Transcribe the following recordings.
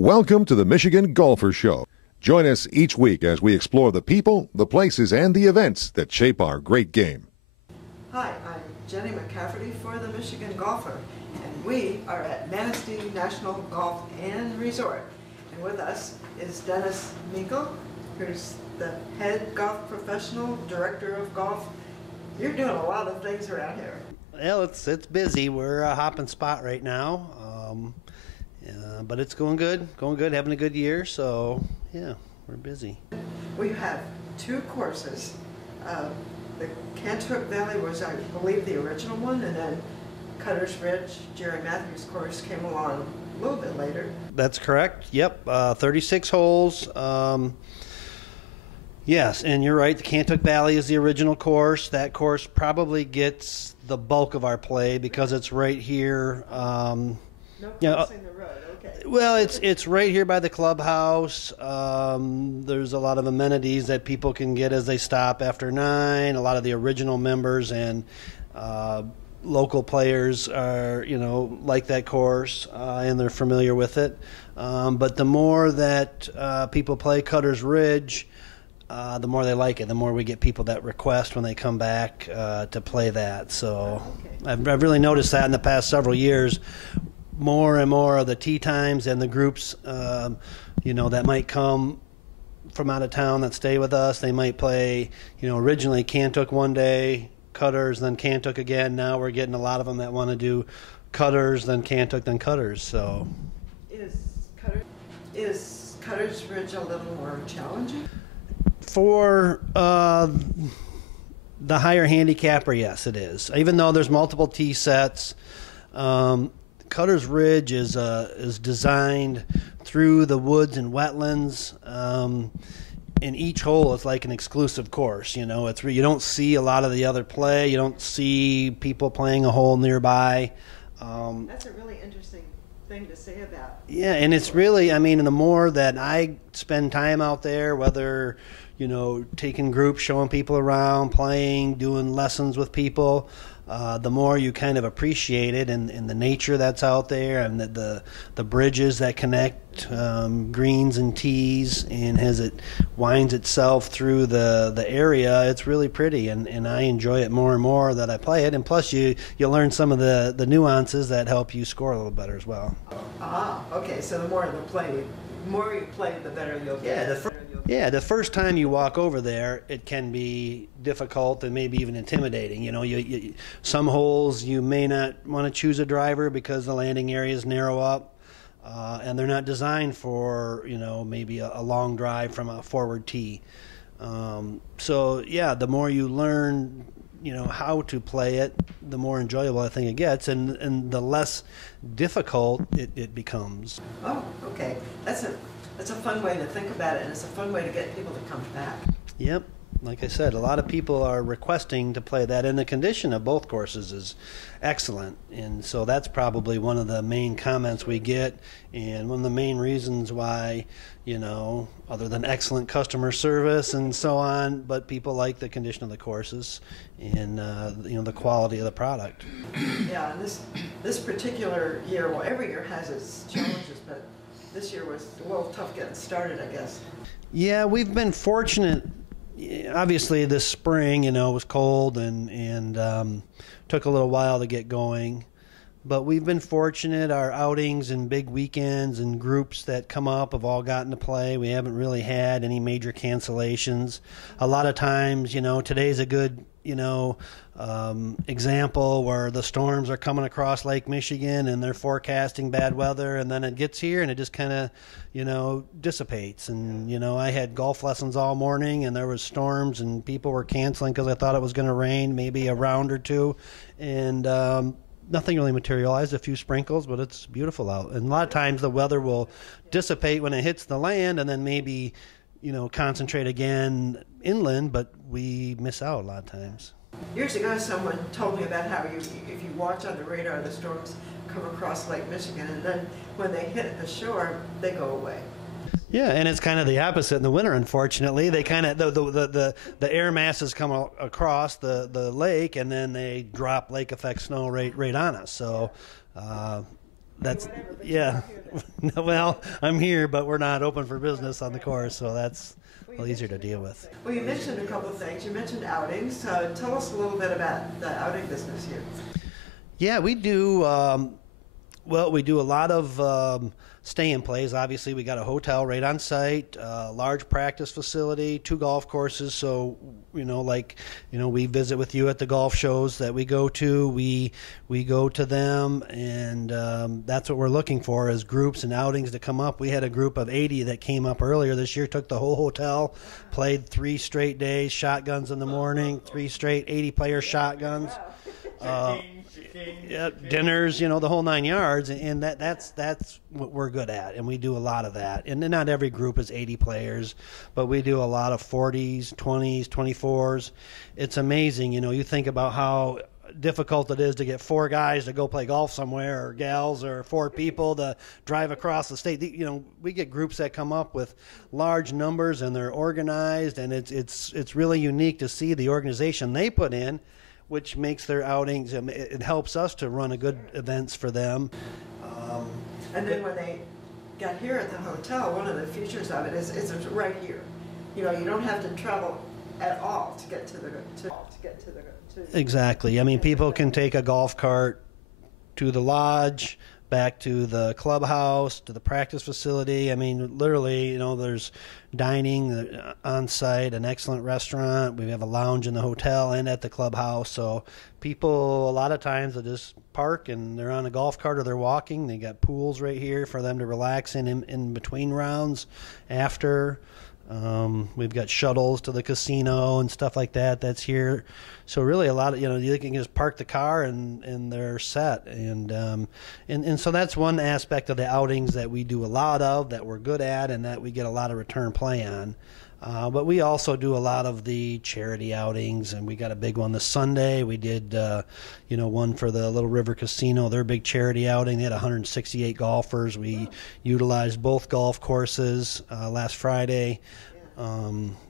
Welcome to the Michigan Golfer Show. Join us each week as we explore the people, the places, and the events that shape our great game. Hi, I'm Jenny McCafferty for the Michigan Golfer, and we are at Manistee National Golf and Resort. And with us is Denis Meikle, who's the head golf professional, director of golf. You're doing a lot of things around here. Well, it's busy. We're a hopping spot right now, but it's going good, having a good year, so yeah, we're busy. We have two courses. The Cantook Valley was, I believe, the original one, and then Cutter's Ridge, Jerry Matthews' course, came along a little bit later. That's correct, yep, 36 holes. Yes, and you're right, the Cantook Valley is the original course. That course probably gets the bulk of our play because it's right here. No crossing the road, okay. Well, it's right here by the clubhouse. There's a lot of amenities that people can get as they stop after 9. A lot of the original members and local players are, like that course, and they're familiar with it. But the more that people play Cutter's Ridge, the more they like it, the more we get people that request when they come back to play that. So I've really noticed that in the past several years. More and more of the tee times and the groups, that might come from out of town that stay with us, they might play, originally Cantook one day, Cutters, then Cantook again. Now we're getting a lot of them that want to do Cutters, then Cantook, then Cutters. So Is Cutter's Ridge a little more challenging? For the higher handicapper, yes, it is. Even though there's multiple tee sets, Cutter's Ridge is designed through the woods and wetlands. In each hole, it's like an exclusive course. You don't see a lot of the other play. You don't see people playing a hole nearby. That's a really interesting thing to say about. Yeah, and it's really, the more that I spend time out there, whether taking groups, showing people around, playing, doing lessons with people, the more you kind of appreciate it and the nature that's out there and the bridges that connect greens and tees, and as it winds itself through the area, it's really pretty, and I enjoy it more and more that I play it. And plus you learn some of the nuances that help you score a little better as well. Okay, so the more you play, the better you'll get. Yeah, the first time you walk over there, it can be difficult and maybe even intimidating. Some holes you may not want to choose a driver because the landing areas narrow up, and they're not designed for maybe a long drive from a forward tee. So yeah, the more you learn how to play it, the more enjoyable I think it gets, and the less difficult it becomes. Oh, okay. That's a fun way to think about it, and it's a fun way to get people to come back. Yep. Like I said, a lot of people are requesting to play that, and the condition of both courses is excellent. And so that's probably one of the main comments we get, and one of the main reasons why, other than excellent customer service and so on, but people like the condition of the courses and, the quality of the product. Yeah, and this particular year, well, every year has its challenges, but this year was a little tough getting started, I guess. Yeah, we've been fortunate. Obviously, this spring, it was cold and took a little while to get going. But we've been fortunate. Our outings and big weekends and groups that come up have all gotten to play. We haven't really had any major cancellations. A lot of times, today's a good, example where the storms are coming across Lake Michigan and they're forecasting bad weather, and then it gets here and it just kind of, dissipates. And, I had golf lessons all morning and there was storms and people were canceling because I thought it was going to rain, maybe a round or two. And, nothing really materialized, a few sprinkles, but it's beautiful out. And a lot of times the weather will dissipate when it hits the land and then maybe, concentrate again inland, but we miss out a lot of times. Years ago, someone told me about how if you watch on the radar, the storms come across Lake Michigan, and then when they hit the shore, they go away. Yeah, and it's kind of the opposite in the winter, unfortunately. They kind of the air masses come across the lake, and then they drop lake effect snow right on us. So that's Well, I'm here, but we're not open for business on the course, so that's a little easier to deal with. Well, you mentioned a couple of things. You mentioned outings. Tell us a little bit about the outing business here. Yeah, we do. Well, we do a lot of stay-in plays. Obviously, we got a hotel right on site, large practice facility, 2 golf courses. So, we visit with you at the golf shows that we go to. We go to them, and that's what we're looking for is groups and outings to come up. We had a group of 80 that came up earlier this year, took the whole hotel, played 3 straight days, shotguns in the morning, 3 straight 80-player shotguns. Dinners, the whole 9 yards, and that's what we're good at, and we do a lot of that. And not every group is 80 players, but we do a lot of 40s, 20s, 24s. It's amazing, you think about how difficult it is to get 4 guys to go play golf somewhere, or gals, or 4 people to drive across the state. We get groups that come up with large numbers, and they're organized, and it's really unique to see the organization they put in, which makes their outings, it helps us to run a good events for them. And then when they get here at the hotel, one of the features of it is it's right here. You don't have to travel at all to get to the. Exactly. I mean, people can take a golf cart to the lodge, back to the clubhouse, to the practice facility. I mean, literally, there's dining on site, an excellent restaurant. We have a lounge in the hotel and at the clubhouse. So people, a lot of times, they just park and they're on a golf cart or they're walking. They got pools right here for them to relax in between rounds after. We've got shuttles to the casino and stuff like that. That's here. So really a lot of, you can just park the car and they're set. And so that's one aspect of the outings that we do a lot of, that we're good at, and that we get a lot of return play on. But we also do a lot of the charity outings, and we got a big one this Sunday. We did, one for the Little River Casino, their big charity outing. They had 168 golfers. We utilized both golf courses last Friday.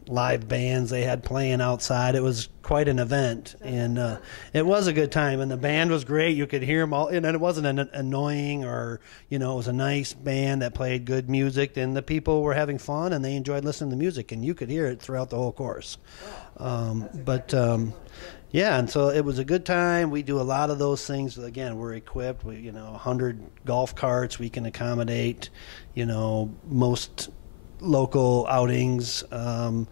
Live bands they had playing outside. It was quite an event, and it was a good time, and the band was great. You could hear them all, and it wasn't annoying, or it was a nice band that played good music, and the people were having fun and they enjoyed listening to music, and you could hear it throughout the whole course. Yeah, and so it was a good time. We do a lot of those things. Again, we're equipped. 100 golf carts. We can accommodate most local outings, and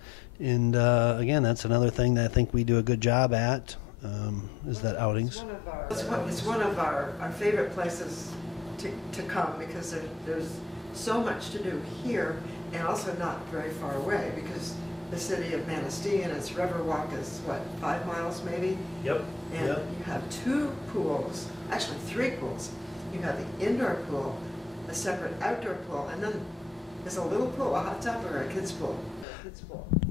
again, that's another thing that I think we do a good job at, is that outings. It's one of our favorite places to come, because there's so much to do here, and also not very far away, because the city of Manistee and its Riverwalk is 5 miles maybe? Yep. And you have 2 pools, actually 3 pools. You have the indoor pool, a separate outdoor pool, and then there's a little pool, a hot tub, or a kid's pool?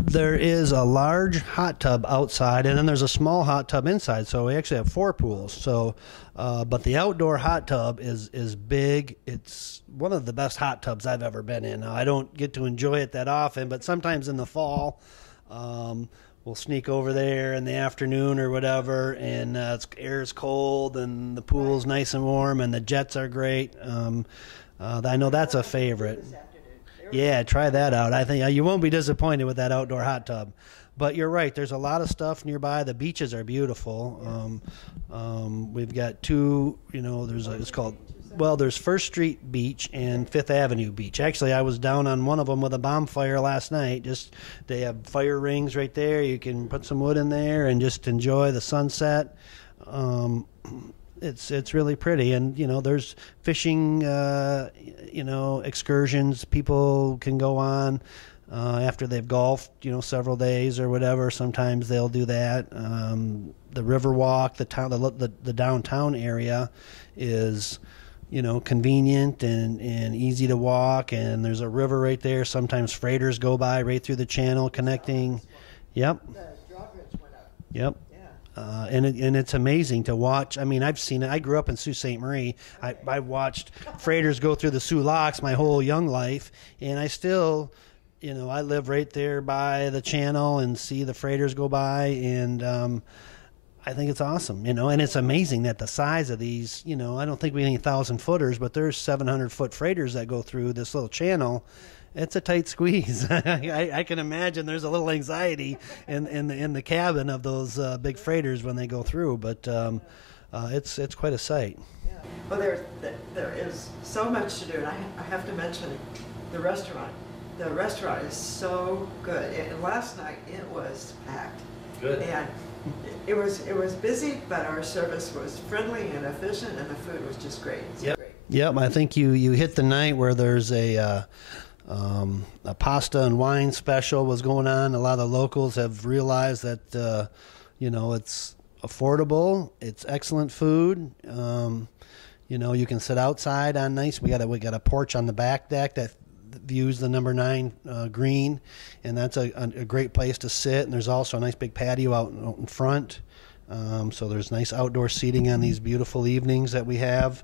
There is a large hot tub outside, and then there's a small hot tub inside. So we actually have 4 pools. So, but the outdoor hot tub is big. It's one of the best hot tubs I've ever been in. Now, I don't get to enjoy it that often, but sometimes in the fall, we'll sneak over there in the afternoon or whatever, and air is cold, and the pool's nice and warm, and the jets are great. I know that's a favorite. Yeah, try that out. I think you won't be disappointed with that outdoor hot tub. But you're right. There's a lot of stuff nearby. The beaches are beautiful. We've got 2. There's First Street Beach and Fifth Avenue Beach. Actually, I was down on one of them with a bonfire last night. They have fire rings right there. You can put some wood in there and just enjoy the sunset. It's really pretty, and there's fishing excursions people can go on after they've golfed several days or whatever. Sometimes they'll do that. The Riverwalk, the downtown area is convenient and easy to walk, and there's a river right there. Sometimes freighters go by right through the channel connecting. Yep. The drawbridge went up. Yep. And it's amazing to watch. I mean, I've seen it. I grew up in Sault Ste. Marie. I watched freighters go through the Soo Locks my whole young life, and I still, I live right there by the channel and see the freighters go by, and I think it's awesome, and it's amazing that the size of these, I don't think we have any 1,000-footers, but there's 700-foot freighters that go through this little channel. It's a tight squeeze. I can imagine there's a little anxiety in the cabin of those big freighters when they go through, but it's quite a sight. Yeah. Well, there is so much to do, and I have to mention the restaurant. The restaurant is so good. Last night it was packed. Good. And it was busy, but our service was friendly and efficient, and the food was just great. Yep. Yep. I think you hit the night where there's a pasta and wine special was going on. A lot of the locals have realized that it's affordable. It's excellent food. You can sit outside on nice. We got a porch on the back deck that views the number 9 green, and that's a great place to sit. And there's also a nice big patio out in front. So there's nice outdoor seating on these beautiful evenings that we have.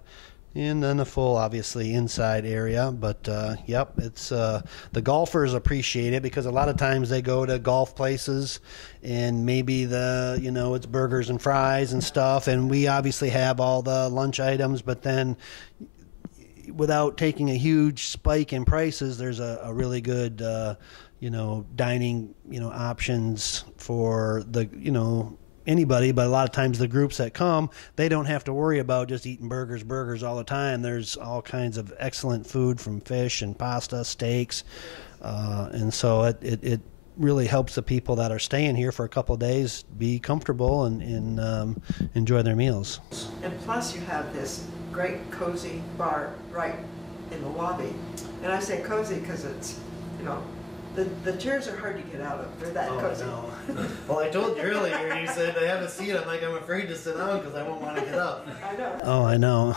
And then a full, obviously, inside area. But, yep, it's the golfers appreciate it because a lot of times they go to golf places and maybe it's burgers and fries and stuff. And we obviously have all the lunch items, but then without taking a huge spike in prices, there's a really good, dining, options for the, anybody, but a lot of times the groups that come, they don't have to worry about just eating burgers all the time. There's all kinds of excellent food from fish and pasta, steaks, and so it really helps the people that are staying here for a couple of days be comfortable and enjoy their meals. And plus you have this great cozy bar right in the lobby. And I say cozy because it's, the chairs are hard to get out of. They're that cozy. No. Well, I told you earlier, you said I have a seat. I'm like, I'm afraid to sit down because I won't want to get up. I know. Oh, I know.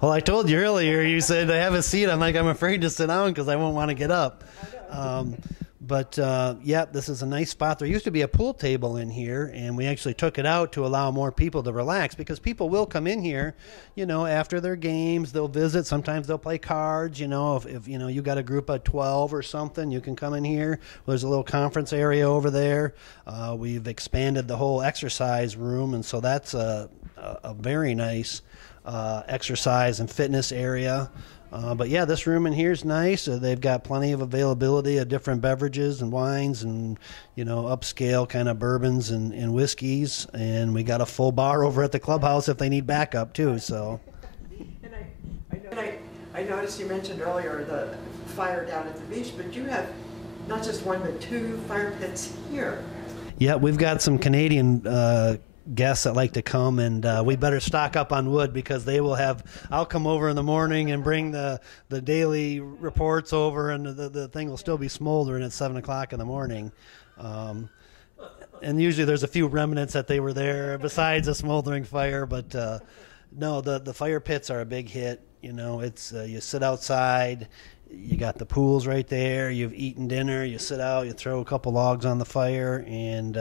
Well, I told you earlier, you said I have a seat. I'm like, I'm afraid to sit down because I won't want to get up. But this is a nice spot. There used to be a pool table in here, and we actually took it out to allow more people to relax because people will come in here, after their games. They'll visit. Sometimes they'll play cards. If you got a group of 12 or something, you can come in here. There's a little conference area over there. We've expanded the whole exercise room, and so that's a very nice exercise and fitness area. But yeah, this room in here is nice. They've got plenty of availability of different beverages and wines and, upscale kind of bourbons and whiskeys. And we got a full bar over at the clubhouse if they need backup too. So. And I noticed you mentioned earlier the fire down at the beach, but you have not just one but 2 fire pits here. Yeah, we've got some Canadian guests that like to come, and we better stock up on wood because they will I'll come over in the morning and bring the daily reports over, and the thing will still be smoldering at 7 o'clock in the morning. And usually there's a few remnants that they were there besides a smoldering fire, but no, the fire pits are a big hit. It's you sit outside. You got the pools right there. You've eaten dinner. You sit out. You throw a couple logs on the fire, and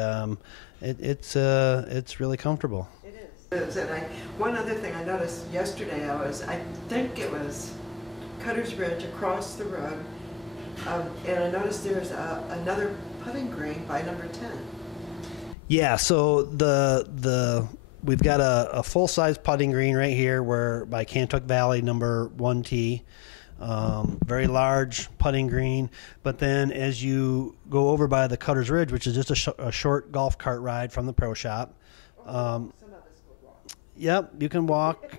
it's really comfortable. It is. And one other thing I noticed yesterday, I think it was Cutter's Ridge across the road, and I noticed there's another putting green by number 10. Yeah. So we've got a full size putting green right here, where by Cantuck Valley, number 1T. Very large putting green, but then as you go over by the Cutter's Ridge, which is just a short golf cart ride from the pro shop. Some of us would walk. Yep, you can walk.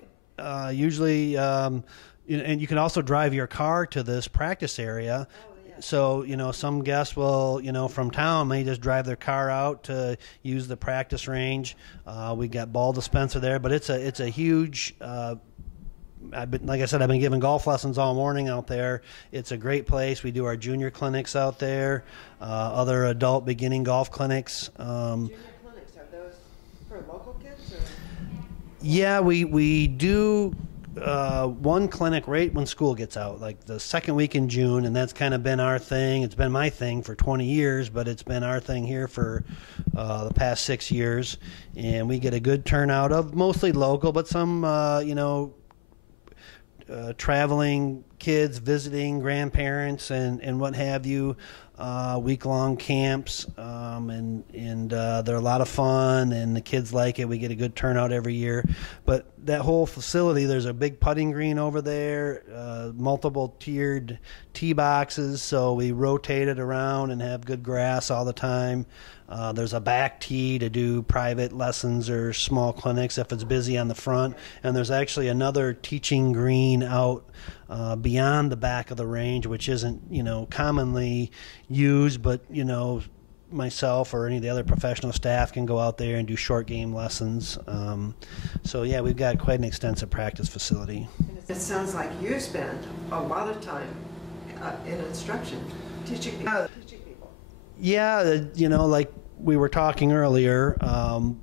Usually, and you can also drive your car to this practice area. So, some guests will, from town may just drive their car out to use the practice range. We got ball dispenser there, but it's a huge. Like I said, I've been giving golf lessons all morning out there. It's a great place. We do our junior clinics out there, other adult beginning golf clinics. Junior clinics, are those for local kids? Or? Yeah, we do one clinic right when school gets out, like the second week in June, and that's kind of been our thing. It's been my thing for 20 years, but it's been our thing here for the past 6 years. And we get a good turnout of mostly local, but some, traveling kids visiting grandparents and what have you, week-long camps, and they're a lot of fun, and the kids like it. We get a good turnout every year. But that whole facility, there's a big putting green over there, multiple tiered tee boxes, so we rotate it around and have good grass all the time. There's a back tee to do private lessons or small clinics if it's busy on the front. And there's actually another teaching green out beyond the back of the range, which isn't, commonly used, but, myself or any of the other professional staff can go out there and do short game lessons. So, yeah, we've got quite an extensive practice facility. It sounds like you spend a lot of time in instruction, teaching people. Yeah, like we were talking earlier,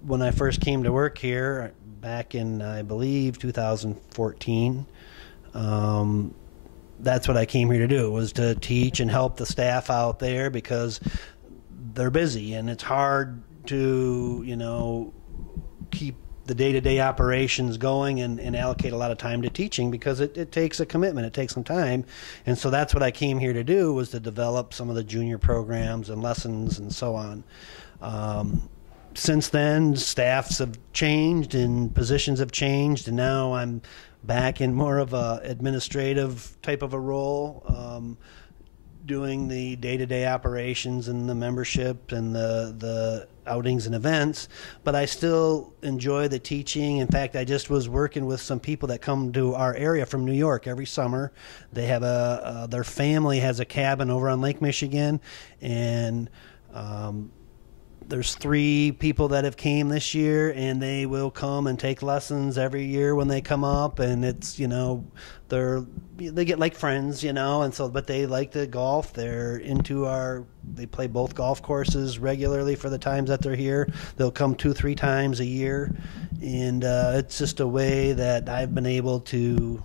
when I first came to work here back in, I believe, 2014, that's what I came here to do, was to teach and help the staff out there because they're busy and it's hard to, keep the day-to-day operations going and allocate a lot of time to teaching because it takes a commitment, it takes some time. And so that's what I came here to do, was to develop some of the junior programs and lessons and so on. Since then, staffs have changed and positions have changed, and now I'm back in more of a administrative type of a role, doing the day-to-day operations and the membership and the outings and events, but I still enjoy the teaching. In fact, I just was working with some people that come to our area from New York every summer. They have their family has a cabin over on Lake Michigan, and there's 3 people that have came this year, and they will come and take lessons every year when they come up, and it's, they get like friends, and so, but they like to golf. They're into they play both golf courses regularly for the times that they're here. They'll come 2-3 times a year, and it's just a way that I've been able to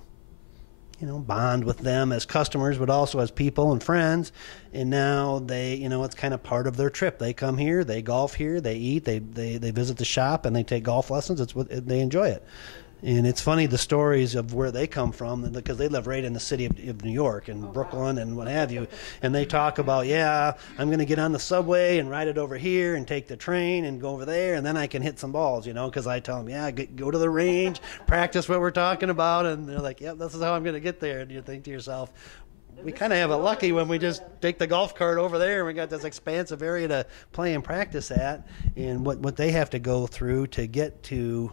bond with them as customers, but also as people and friends. And now they, it's kind of part of their trip. They come here, they golf here, they eat, they visit the shop, and they take golf lessons. It's what they enjoy it. And it's funny, the stories of where they come from, because they live right in the city of New York and Brooklyn and what have you. And they talk about, I'm going to get on the subway and ride it over here and take the train and go over there, and then I can hit some balls, because I tell them, go to the range, practice what we're talking about. And they're like, this is how I'm going to get there. And you think to yourself, we kind of have it lucky when we just take the golf cart over there and we got this expansive area to play and practice at. And what they have to go through to get to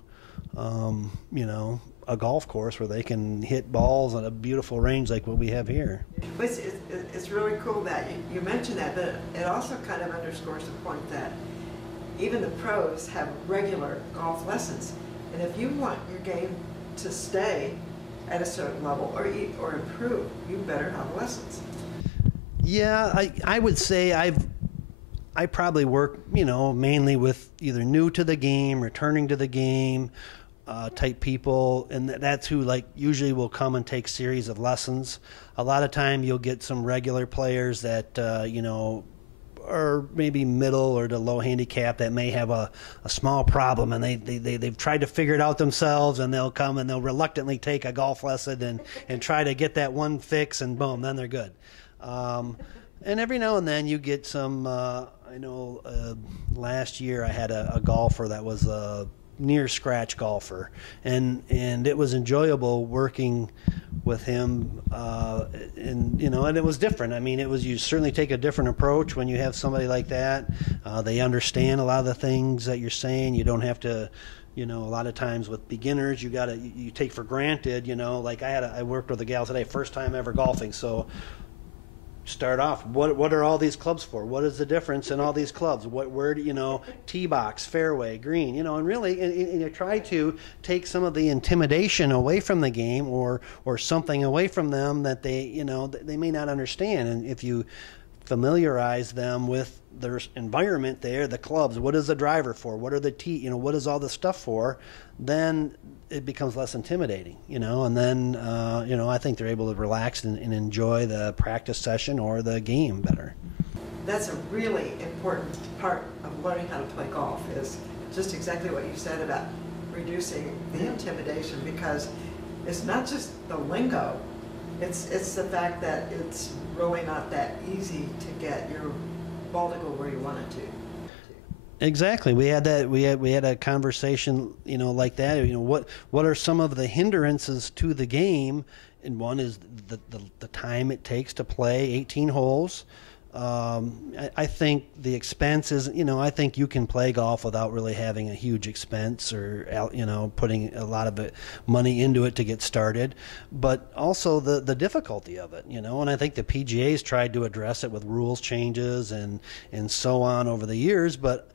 a golf course where they can hit balls on a beautiful range like what we have here. It's really cool that you mentioned that, but it also kind of underscores the point that even the pros have regular golf lessons. And if you want your game to stay at a certain level or improve, you better have lessons. Yeah, I would say I probably work, mainly with either new to the game, returning to the game type people, and that's who usually will come and take series of lessons. A lot of time you'll get some regular players that are maybe middle or to low handicap that may have a small problem, and they've tried to figure it out themselves, and they'll come and they'll reluctantly take a golf lesson and try to get that one fix, and boom, then they're good. And every now and then you get some, I know last year I had a golfer that was a near scratch golfer, and it was enjoyable working with him, and it was different. I mean, you certainly take a different approach when you have somebody like that. They understand a lot of the things that you're saying. You don't have to, a lot of times with beginners, you take for granted, I worked with a gal today, first time ever golfing, so start off, what are all these clubs for? What is the difference in all these clubs? Where do tee box, fairway, green, and really, and you try to take some of the intimidation away from the game or something away from them that they may not understand. And if you familiarize them with their environment there, the clubs, what is the driver for? What are the tee, what is all the stuff for? Then it becomes less intimidating, and then, I think they're able to relax and enjoy the practice session or the game better. That's a really important part of learning how to play golf, is just exactly what you said about reducing the intimidation, because it's not just the lingo, It's the fact that it's really not that easy to get your ball to go where you want it to. Exactly. We had a conversation, like that. What are some of the hindrances to the game? And one is the time it takes to play 18 holes. I think the expense is, I think you can play golf without really having a huge expense or, putting a lot of money into it to get started. But also the difficulty of it, and I think the PGA's tried to address it with rules changes and so on over the years. But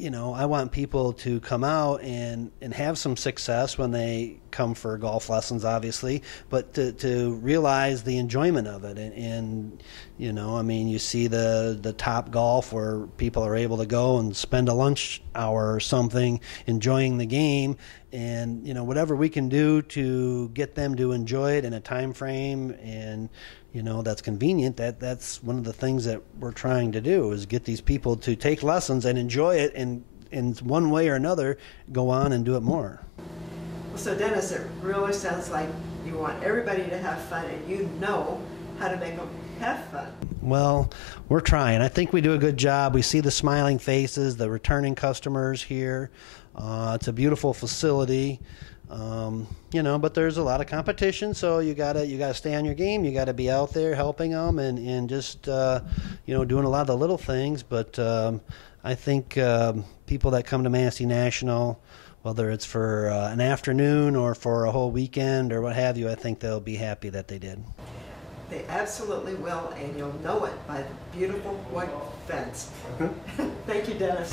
I want people to come out and have some success when they come for golf lessons, obviously, but to realize the enjoyment of it. And you see the Top Golf where people are able to go and spend a lunch hour or something enjoying the game. And, whatever we can do to get them to enjoy it in a time frame and, that's convenient, that's one of the things that we're trying to do is get these people to take lessons and enjoy it and in one way or another go on and do it more. Well, so Dennis, it really sounds like you want everybody to have fun and you know how to make them have fun. Well, we're trying. I think we do a good job. We see the smiling faces, the returning customers here. It's a beautiful facility. But there's a lot of competition, so you gotta stay on your game. You gotta be out there helping them and just doing a lot of the little things. But I think people that come to Manistee National, whether it's for an afternoon or for a whole weekend or what have you, I think they'll be happy that they did. They absolutely will, and you'll know it by the beautiful white fence. Thank you, Dennis.